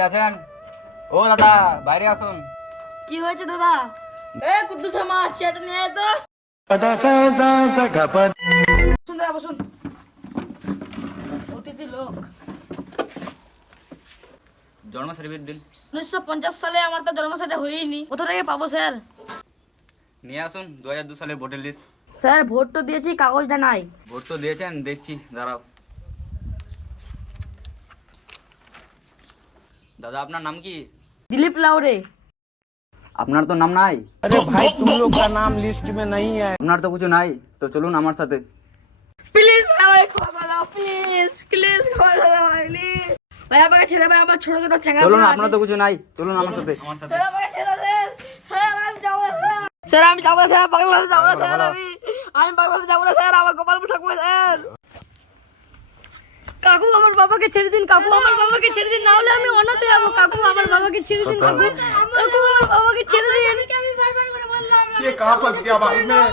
বাড়িতে আছেন? ও দাদা, বাইরে আসুন। কি হয়েছে দাদা? এ কুদ্দুসের মা চেটে নিয়ে আয় তো। বসুন দাদা, বসুন। অতিথি লোক। জন্ম সার্টিফিকেট দিন। 1950 সালে আমার তো জন্ম সার্টিফিকেট হয়নি, কোথা থেকে পাবো স্যার? নিয়ে আসুন 2002 সালের ভোটার লিস্ট। স্যার ভোট তো দিয়েছি, কাগজটা নাই। ভোট তো দিয়েছেন, দেখছি, দাঁড়াও। দাদা আপনার নাম কি? দিলীপ লাউরে। আপনার তো নাম নাই। अरे भाई तुम लोग का नाम लिस्ट में नहीं है। আপনার তো কিছু নাই, তো চলুন আমার সাথে। প্লিজ আমায় ক্ষমা দাও, প্লিজ প্লিজ ক্ষমা দাও প্লিজ। ভাই আমাকে ছেড়ে ভাই, আমার ছোট ছোট চেঙ্গা। চলুন, আপনার তো কিছু নাই, চলুন আমার সাথে। স্যার আমাকে ছেড়ে দেন, স্যার আমি যাবো না, স্যার আমি যাবো না, স্যার বাংলাদেশ যাবো না, স্যার আমি বাংলাদেশ যাবো না, স্যার আমার গোপালপুর থাকবো স্যার। কাকু আমার বাবাকে ছেড়ে দিন, কাকু আমার বাবাকে ছেড়ে দিন, না হলে আমি অনাথ হয়ে যাবো। কাকু আমার বাবাকে ছেড়ে দিন, কাকু কাকু আমার বাবাকে ছেড়ে দিন। আমি বারবার করে বললাম ये कहाँ फंस गया भाई मैं।